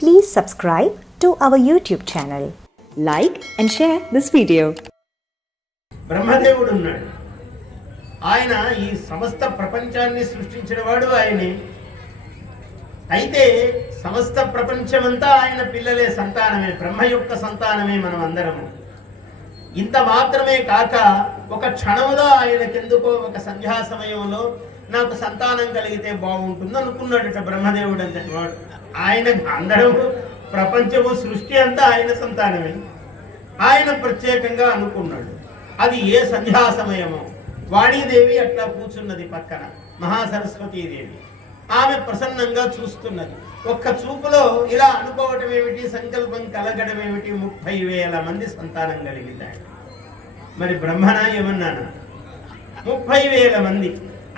Please subscribe to our YouTube channel. Like and share this video. బ్రహ్మదేవుడు ఉన్నాడు. ఆయన ఈ సమస్త ప్రపంచాన్ని సృష్టించిన వాడు ఆయనే. అయితే సమస్త ప్రపంచమంతా ఆయన పిల్లలే, సంతానమే, బ్రహ్మ యొక్క సంతానమే మనం అందరము. ఇంత మాత్రమే కాక ఒక క్షణంలో ఆయనకెందుకో ఒక సంధ్యా సమయంలో నాకు సంతానం కలిగితే బాగుంటుంది అనుకున్నాడట బ్రహ్మదేవుడు అంతటి వాడు. ఆయన అందరూ ప్రపంచము సృష్టి అంతా ఆయన సంతానమే. ఆయన ప్రత్యేకంగా అనుకున్నాడు. అది ఏ సంధ్యా సమయమో. వాణీదేవి అట్లా కూర్చున్నది పక్కన, మహాసరస్వతీదేవి. ఆమె ప్రసన్నంగా చూస్తున్నది. ఒక్క చూపులో ఇలా అనుకోవటం ఏమిటి, సంకల్పం కలగడం ఏమిటి, 30,000 మంది సంతానం కలిగింది ఆయన. మరి బ్రహ్మణ ఏమన్నాను, 30,000 మంది.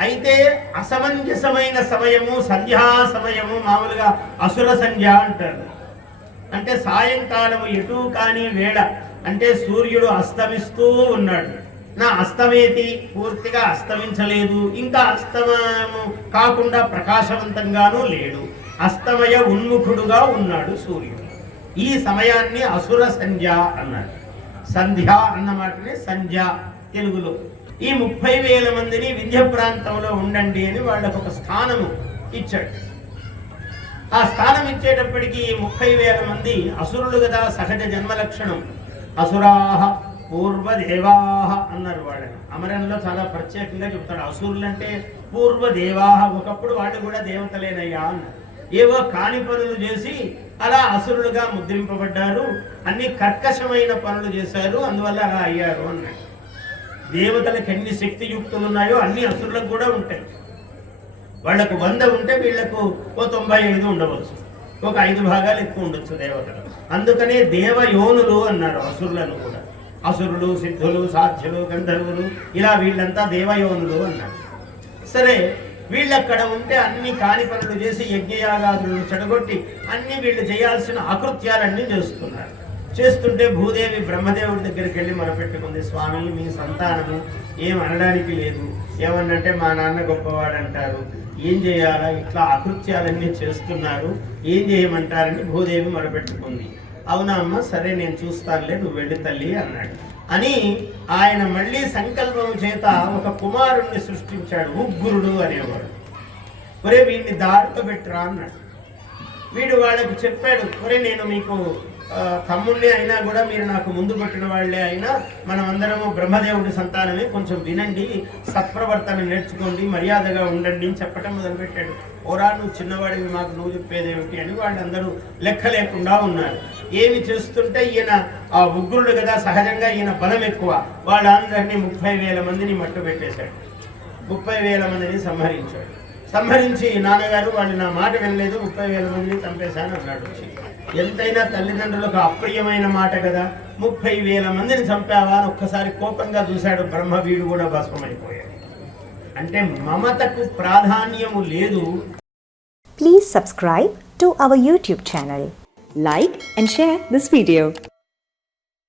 అయితే అసమంజసమైన సమయము సంధ్యా సమయము, మామూలుగా అసుర సంధ్య అంటారు. అంటే సాయంకాలము ఎటు కాని వేళ, అంటే సూర్యుడు అస్తమిస్తూ ఉన్నాడు. నా అస్తమేతి, పూర్తిగా అస్తమించలేదు, ఇంకా అస్తమయము కాకుండా ప్రకాశవంతంగానూ లేడు, అస్తమయ ఉన్ముఖుడుగా ఉన్నాడు సూర్యుడు. ఈ సమయాన్ని అసుర సంధ్య అన్నాడు. సంధ్య అన్నమాటనే సంధ్య తెలుగులో. ఈ 30,000 మందిని వింధ్య ప్రాంతంలో ఉండండి అని వాళ్ళకు ఒక స్థానము ఇచ్చాడు. ఆ స్థానం ఇచ్చేటప్పటికి 30,000 మంది అసురులు కదా, సహజ జన్మ లక్షణం. అసురాహ పూర్వదేవాహ అన్నారు వాళ్ళని. అమరంలో చాలా ప్రత్యేకంగా చెప్తాడు. అసురులు అంటే పూర్వదేవాహ, ఒకప్పుడు వాళ్ళు కూడా దేవతలేనయ్యా అన్నారు. ఏవో కాని పనులు చేసి అలా అసురులుగా ముద్రింపబడ్డారు, అన్ని కర్కశమైన పనులు చేశారు, అందువల్ల అలా అయ్యారు అన్నాడు. దేవతలకు ఎన్ని శక్తియుక్తులు ఉన్నాయో అన్ని అసురులకు కూడా ఉంటాయి. వాళ్లకు 100 ఉంటే వీళ్లకు 95 ఉండవచ్చు, ఒక 5 భాగాలు ఎక్కువ ఉండొచ్చు దేవతలు. అందుకనే దేవయోనులు అన్నారు అసురులను కూడా. అసురులు, సిద్ధులు, సాధ్యులు, గంధర్వులు, ఇలా వీళ్ళంతా దేవయోనులు అన్నారు. సరే, వీళ్ళక్కడ ఉంటే అన్ని కాని పనులు చేసి యజ్ఞయాగాదులను చెడగొట్టి అన్ని వీళ్ళు చేయాల్సిన అకృత్యాలన్నీ చేస్తున్నారు. చేస్తుంటే భూదేవి బ్రహ్మదేవుడి దగ్గరికి వెళ్ళి మొరపెట్టుకుంది, స్వామి మీ సంతానము ఏం అనడానికి లేదు, ఏమన్నంటే మా నాన్న గొప్పవాడు అంటారు, ఏం చేయాలా, ఇట్లా అకృత్యాలన్నీ చేస్తున్నారు, ఏం చేయమంటారని భూదేవి మొరపెట్టుకుంది. అవునా అమ్మ, సరే నేను చూస్తానులే, నువ్వు వెళ్ళి తల్లి అన్నాడు. అని ఆయన మళ్ళీ సంకల్పం చేత ఒక కుమారుణ్ణి సృష్టించాడు, ఉగ్గురుడు అనేవాడు. ఒరే వీడిని దారితో పెట్టరా అన్నాడు. వీడు వాళ్ళకు చెప్పాడు, ఒరే నేను మీకు తమ్ముళ్ళే అయినా కూడా మీరు నాకు ముందు పెట్టిన వాళ్లే అయినా మనమందరము బ్రహ్మదేవుడి సంతానమే, కొంచెం వినండి, సత్ప్రవర్తన నేర్చుకోండి, మర్యాదగా ఉండండి అని చెప్పటం మొదలుపెట్టాడు. ఓరా నువ్వు చిన్నవాడివి, మాకు నువ్వు చెప్పేదేమిటి అని వాళ్ళందరూ లెక్క లేకుండా ఉన్నారు. ఏమి చేస్తుంటే ఈయన ఆ ఉగ్రుడు కదా, సహజంగా ఈయన బలం ఎక్కువ, వాళ్ళందరినీ 30,000 మందిని మట్టు పెట్టేశాడు. 30,000 మందిని సంహరించాడు. సంహరించి, నాన్నగారు వాళ్ళు నా మాట వినలేదు, 30,000 మందిని చంపేశాను అన్నాడు. ఎంతైనా తల్లిదండ్రులకు అప్రియమైన మాట కదా, 30,000 మందిని చంపావా అని ఒక్కసారి కోపంగా చూశాడు బ్రహ్మ. వీడు కూడా భస్మమైపోయాడు. అంటే మమతకు ప్రాధాన్యము లేదు. Please subscribe to our YouTube channel. Like and share this video.